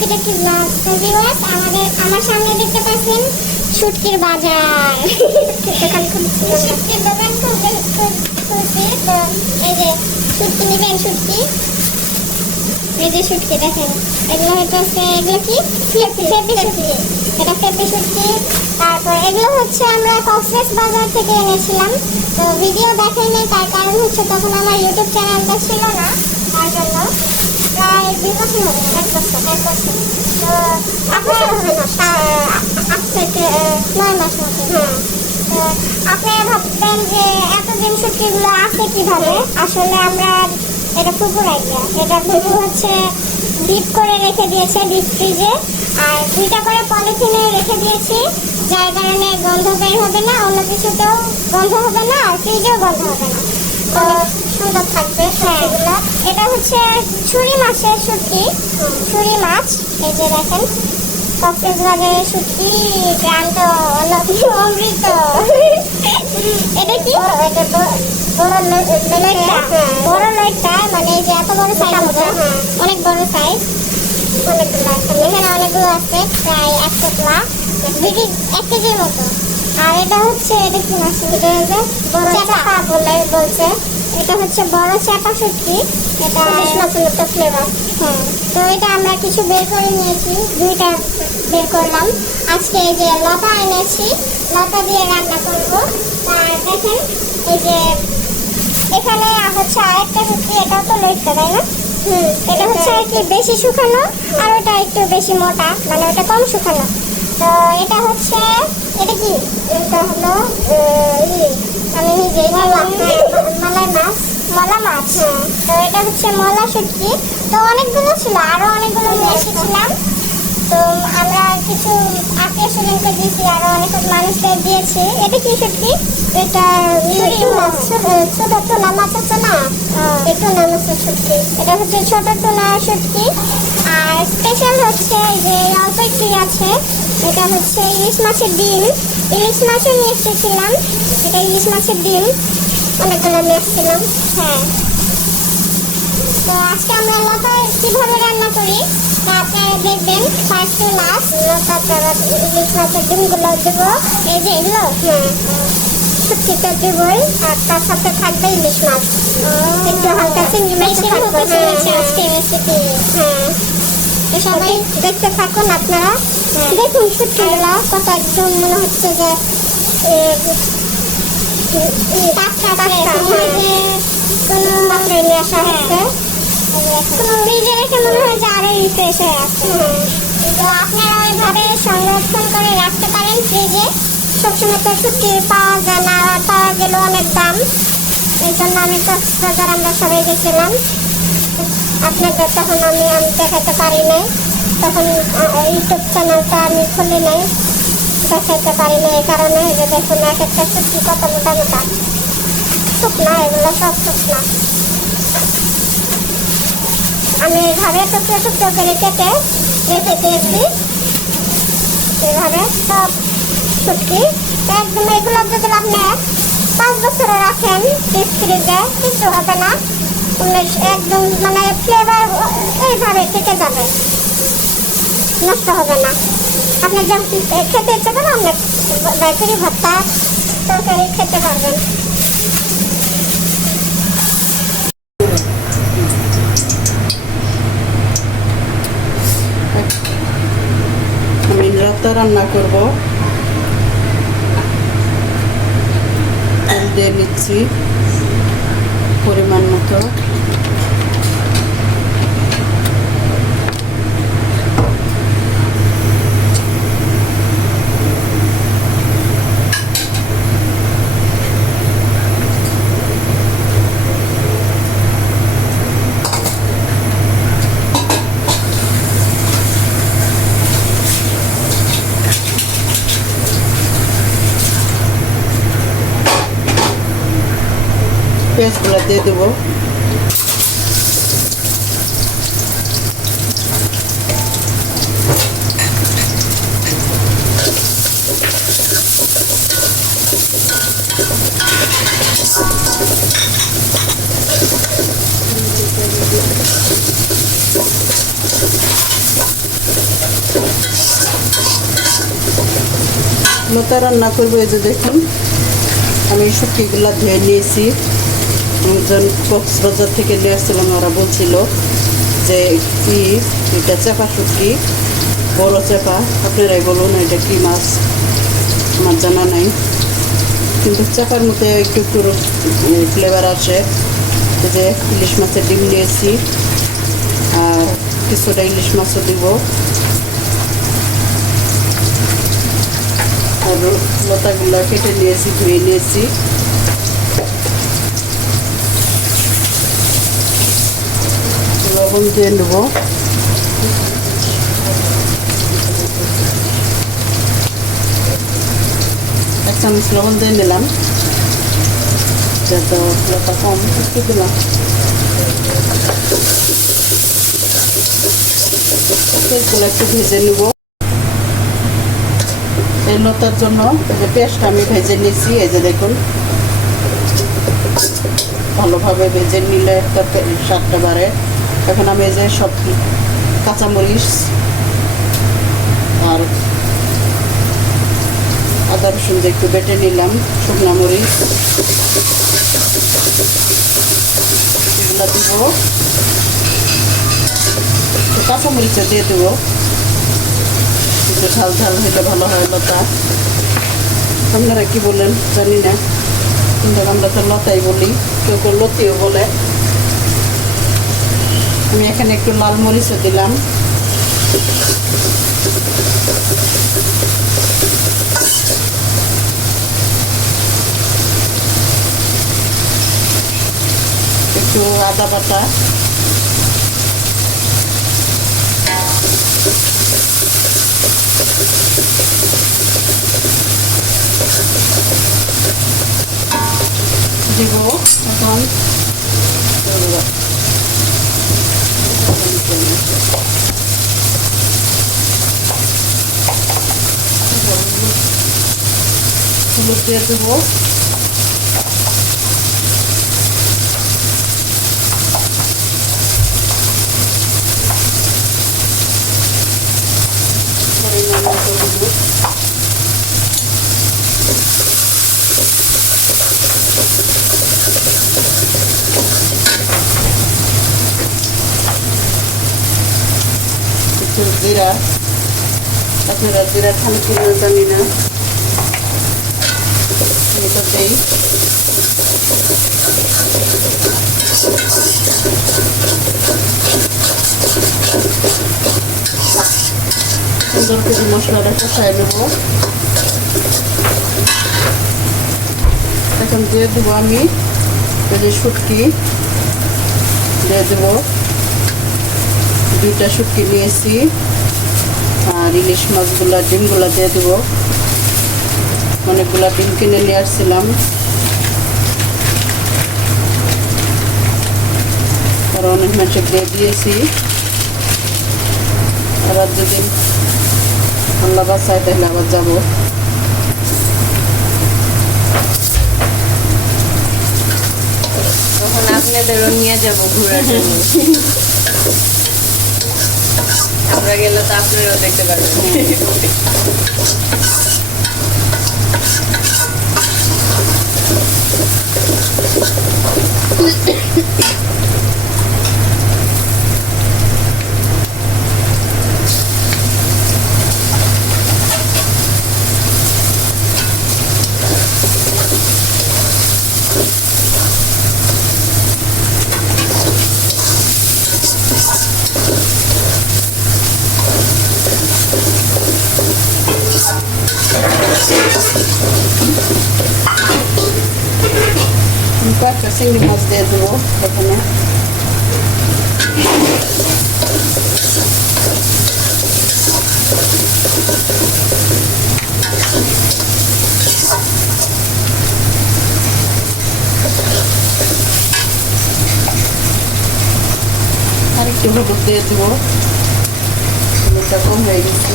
টুকিটাকি ব্লগ তো ভিউয়ার্স আমাদের আমার সামনে দেখতে পাচ্ছেন শুটকির বাজার। দোকান খুলছি। শুটকির দোকান খুলতে খুলছি তো এই যে শুটকি নেবেন শুটকি। এই যে শুটকি দেখেন এগুলো হচ্ছে এগুলো কি? ফেপি শুটকি। এটা ফেপি শুটকি। তারপর এগুলো হচ্ছে আমরা কক্সেস বাজার থেকে এনেছিলাম। তো ভিডিও দেখাই নাই তার কারণ হচ্ছে তখন আমার ইউটিউব চ্যানেলটা ছিল না। বছর তো আপনার হবে না আট থেকে নয় মাস মতো হ্যাঁ আপনারা ভাববেন যে এতদিন শুটকিগুলো আছে কীভাবে আসলে আমরা এটা আইডিয়া এটা পুকুর হচ্ছে ডিপ করে রেখে দিয়েছে ডিপ ফ্রিজে আর দুইটা করে পলিথিনে রেখে দিয়েছি যার কারণে গন্ধ বের হবে না অন্য কিছুতেও গন্ধ হবে না আর ফ্রিজেও গন্ধ হবে না তো সুন্দর থাকবে শুটকিগুলো হচ্ছে ছুরি মাছের শুটকি। ছুরি মাছ এই যে দেখেন কক্সেস বাজারের শুটকি গ্রাম তো অমৃত। এটা কি? এটা বড় লইটা বড় লইটা মানে এই যে এত বড় সাইজ হবে অনেক বড় সাইজ অনেকগুলো আছে। এখানে অনেকগুলো আছে প্রায় এক কেতলা দুই এক কেজির মতো। আর এটা হচ্ছে এটা কি মাছ? এটা হচ্ছে বড় চাপা বলে বলছে। এটা হচ্ছে বড় চাপা শুটকি এটা মাছের মতো ফ্লেভার হ্যাঁ তো এটা আমরা কিছু বের করে নিয়েছি দুইটা বের করলাম। আজকে এই যে লতা এনেছি লতা দিয়ে রান্না করব। আর দেখেন এই যে এখানে হচ্ছে আরেকটা শুটকি এটাও তো লইটটা তাই না? হুম এটা হচ্ছে আর কি বেশি শুকানো আর ওটা একটু বেশি মোটা মানে ওটা কম শুকানো। তো এটা হচ্ছে এটা কি? এটা হলো আমি নিজেই মালাই মাছ মলা মাছ হ্যাঁ তো এটা হচ্ছে মলা শুটকি। তো অনেকগুলো ছিল আরও অনেকগুলো নিয়ে এসেছিলাম। তো আমরা কিছু আত্মীয় স্বজনকে দিয়েছি আরও অনেক মানুষদের দিয়েছি। এটা কি শুটকি? এটা ছোট টুনা মাছ আছে না এই টুনা মাছের শুটকি। এটা হচ্ছে ছোট টুনা শুটকি। আর স্পেশাল হচ্ছে এই যে অল্প একটু আছে। এটা হচ্ছে ইলিশ মাছের ডিম। ইলিশ মাছও নিয়ে এসেছিলাম। এটা ইলিশ মাছের ডিম। অনেকগুলো নিয়ে এসেছিলাম। হ্যাঁ। তো আজকে আমরা লতা কীভাবে রান্না করি? তা আপনারা দেখবেন ফার্স্ট টু লাস্ট তারপর ইলিশ মাছের ডিমগুলো দেবো। এই যে এগুলো হ্যাঁ শুটকিটা দেবই আর তার সাথে থাকবে ইলিশ মাছ। একটু হালকা চিংড়ি মাছ আজকে রেসিপি হ্যাঁ তো সবাই দেখতে থাকুন আপনারা। দেখুন শুটকিগুলো কত একদম মনে হচ্ছে যে টাটকা টাটকা হ্যাঁ। কোনো মাত্রায় নিয়ে আসা হচ্ছে। ফ্রিজে রেখে মনে হয় যে আরও করে রাখতে পারেন ফ্রিজে সবসময় তো ছুটি পাওয়া অনেক দাম। এই জন্য আমি কক্সবাজার আমরা সবাই গেছিলাম। আপনাদের তখন আমি আমি দেখাতে পারি নাই। তখন ইউটিউব চ্যানেলটা আমি খুলি নাই। দেখাতে পারি না এই কারণে যে দেখুন, এক একটা ছুটি কত মোটা মোটা শুকনা, এগুলো সব শুকনা। আমি এইভাবে টুকরো টুকরো করে কেটে রেখে দিয়েছি। এইভাবে সব শুটকি। একদম এগুলো যদি আপনি পাঁচ বছরে রাখেন ফ্রিজে কিছু হবে না। একদম মানে ফ্লেভার এইভাবে থেকে যাবে। নষ্ট হবে না। আপনি যখন খেতে ইচ্ছে করেন আপনি বেকারি ভর্তা তরকারি খেতে পারবেন। রান্না করব। দিয়ে নিচ্ছি পরিমাণ মতো। দিয়ে দেবো। লতা রান্না করব এই যে দেখুন। আমি শুকিগুলা ধুয়ে নিয়েছি। একজন কক্সবাজার থেকে নিয়ে আসছিলাম, ওরা বলছিল যে, কি? এটা চাপা শুটকি? বড় চাপা? আপনারাই বলুন, এটা কি মাছ? আমার জানা নাই। কিন্তু চাপার মধ্যে একটু একটু ফ্লেভার আসে যে ইলিশ মাছের ডিম নিয়েছি, আর কিছুটা ইলিশ মাছও দিব। আর লতাগুলো কেটে নিয়েছি, ধুয়ে নিয়েছি। দিয়ে নেব এক চামচ লবণ দিয়ে নিলাম যত কম একটু দিলাম। একটু ভেজে নেব। এই লতার জন্য পেঁয়াজটা আমি ভেজে নিয়েছি, এই যে দেখুন। ভালোভাবে ভেজে নিলে একটা স্বাদটা বাড়ে। এখন আমি যে সব কাঁচামরিচ আর আদা রসুন দিয়ে একটু বেটে নিলাম, শুকনা মরিচ। এগুলো দিব। একটু কাঁচামরিচও দিয়ে দেবো। একটু ঝাল ঝাল হইলে ভালো হয় লতা। আপনারা কি বলেন? জানি না। কিন্তু আমরা তো লতাই বলি, কেউ কেউ লতিও বলে। আমি এখানে একটু লাল মরিচও দিলাম। একটু আদা বাটা। দিব এখন। হলুদ দিয়ে পরিমাণ মতো হলুদ একটু জিরা আপনারা জিরা খান কিনা জানি না, এটা দেই। সুন্দর করে মশলাটা কষায় নেব। এখন দিয়ে দেবো আমি যে শুটকি। দিয়ে দেবো। দুইটা শুটকি নিয়েছি। আর ইলিশ মাছগুলা ডিমগুলা দিয়ে দেবো। অনেকগুলা ডিম কিনে নিয়ে আসছিলাম। আর অনেক মাসে দিয়ে দিয়েছি। আবার যদি আল্লাহ বাসায় তাহলে আবার যাব। তখন আপনাদেরও নিয়ে যাব ঘোরার জন্য। আমরা গেলে তো আপনারাও দেখতে পারবেন। কয়েকটা চিংড়ি মাছ দিয়ে দেবো প্রথমে আর একটু হলুদ দিয়ে দেবো হলুদটা কম হয়ে গেছে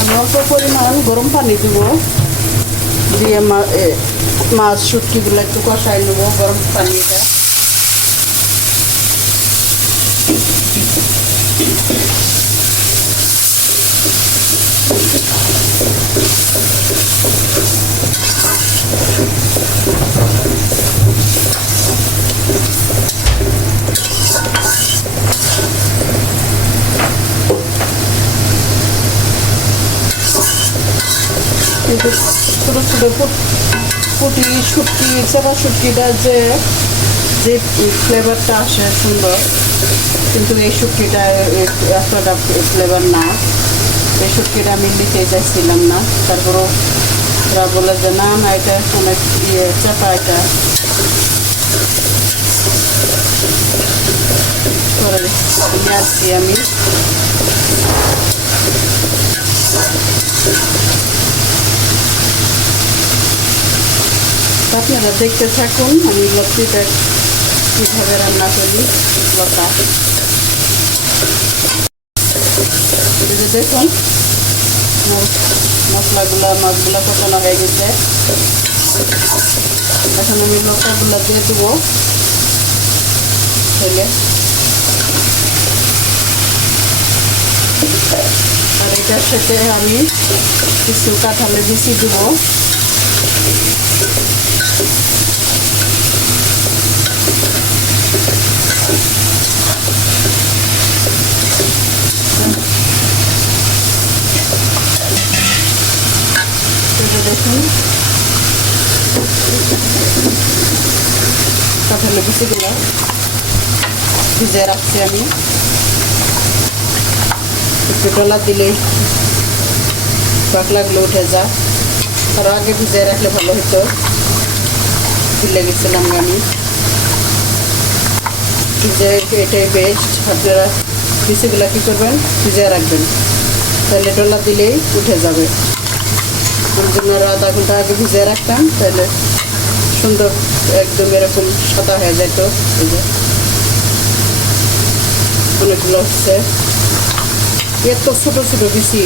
আমি অল্প পরিমাণ গরম পানি দেবো। দিয়ে মাছ শুটকিগুলো একটু কষাই নেব গরম পানিটা কিন্তু ছোটো ছোটো ফুটি শুটকি চাপা শুটকিটা যে যে ফ্লেভারটা আসে সুন্দর কিন্তু এই শুটকিটা এতটা ফ্লেভার না এই শুটকিটা আমি নিতে চাইছিলাম না তারপরও ওরা বলে যে না না এটা অনেক ইয়ে চাপা এটা করে আসছি আমি আপনারা দেখতে থাকুন। আমি লতিটা কীভাবে রান্না করি, লতা। দেখুন মশলাগুলো, মাছগুলো কষানো হয়ে গেছে। এখন আমি লতাগুলো দিয়ে দেবো। হলে আর এটার সাথে আমি কিছু কাঁঠালে বিচি দেবো। দেখুন কাঁঠালে বিচিগুলো ভিজে রাখছি আমি। একটু ডলা দিলেই পাক লাগলে উঠে যা আরও আগে ভিজে রাখলে ভালো হতো ভুলে গেছিলাম আমি। ভিজে এটাই বেস্ট আপনারা বিচিগুলো কী করবেন? ভিজে রাখবেন। তাহলে ডলা দিলেই উঠে যাবে। ওর আধা ঘণ্টা আগে ভিজিয়ে রাখতাম, তাহলে সুন্দর একদম এরকম সাদা হয়ে যেত। এই যে অনেকগুলো হচ্ছে। এত ছোটো ছোটো বিচি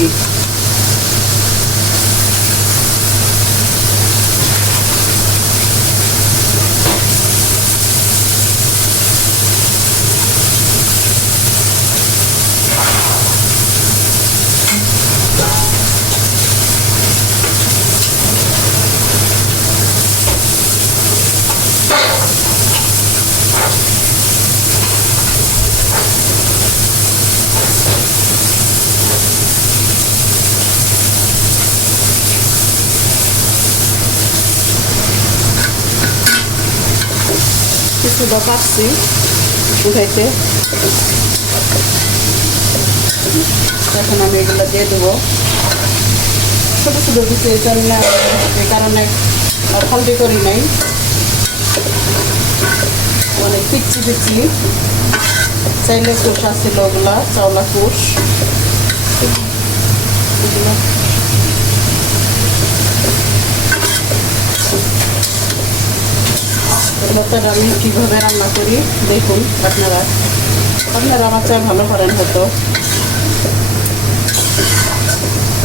কিছুটা পাচ্ছি উঠাইতে এখন আমি এগুলো দিয়ে দেবো ছোটো ছোটো দিতে চাই না যে কারণে ফালতি করি নাই অনেক পিচ্ছি পিচ্ছি চাইলে কোষ আসছিল ওগুলা চাওলা কোষ এগুলো লতাটা আমি কীভাবে রান্না করি, দেখুন আপনারা। আপনারা আমার চাই ভালো করেন হয়তো।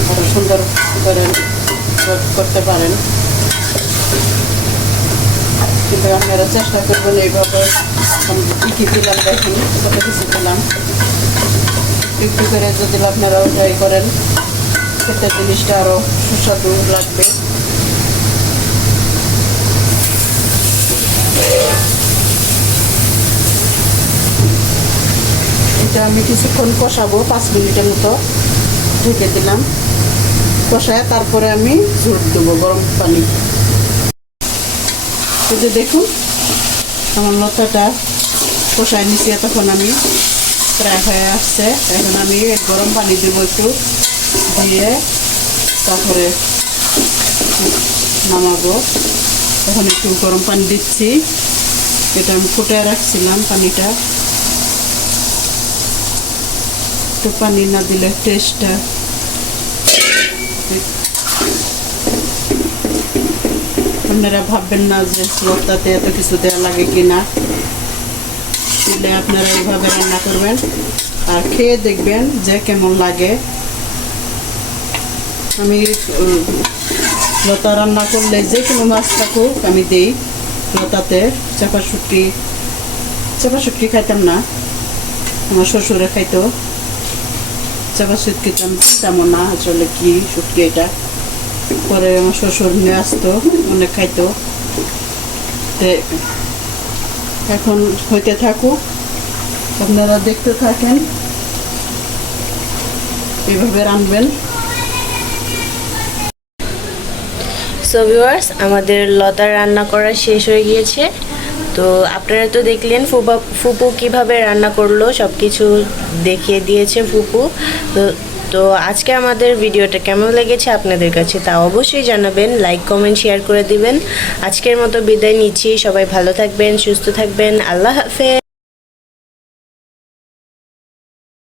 আরও সুন্দর করেন, করতে পারেন। কিন্তু আপনারা চেষ্টা করবেন এইভাবে কী কী দিলাম দেখুন, কত কিছু দিলাম। একটু করে যদি আপনারাও ট্রাই করেন, খেতে জিনিসটা আরও সুস্বাদু লাগবে। এটা আমি কিছুক্ষণ কষাবো পাঁচ মিনিটের মতো। ঢেকে দিলাম। কষায় তারপরে আমি ঝুট দেবো গরম পানি। এই যে দেখুন, আমার লতাটা কষায় নিচে তখন আমি প্রায় হয়ে আসছে। এখন আমি গরম পানি দেবো একটু দিয়ে তারপরে নামাবো। এখন একটু গরম পানি দিচ্ছি। এটা আমি ফুটে রাখছিলাম পানিটা। একটু পানি না দিলে টেস্টটা আপনারা ভাববেন না যে লতাতে এত কিছু দেওয়া লাগে কি না দিলে আপনারা এইভাবে রান্না করবেন আর খেয়ে দেখবেন যে কেমন লাগে। আমি লতা রান্না করলে যে কোনো মাছ থাকুক আমি দিই লতাতে। চাপা শুটকি চাপা শুটকি খাইতাম না। আমার শ্বশুরে খাইতো। চাপা শুটকি তেমন না আসলে কি শুটকি এটা। পরে আমার শ্বশুর নিয়ে আসতো, অনেক খাইতো। তে এখন হইতে থাকুক, আপনারা দেখতে থাকেন। এভাবে রানবেন। সো ভিউয়ার্স আমাদের লতা রান্না করা শেষ হয়ে গিয়েছে। তো আপনারা তো দেখলেন ফুপা, ফুপু কীভাবে রান্না করল সব কিছু দেখিয়ে দিয়েছে ফুপু। তো তো আজকে আমাদের ভিডিওটা কেমন লেগেছে আপনাদের কাছে তা অবশ্যই জানাবেন লাইক কমেন্ট শেয়ার করে দিবেন। আজকের মতো বিদায় নিচ্ছি, সবাই ভালো থাকবেন, সুস্থ থাকবেন, আল্লাহ হাফেজ।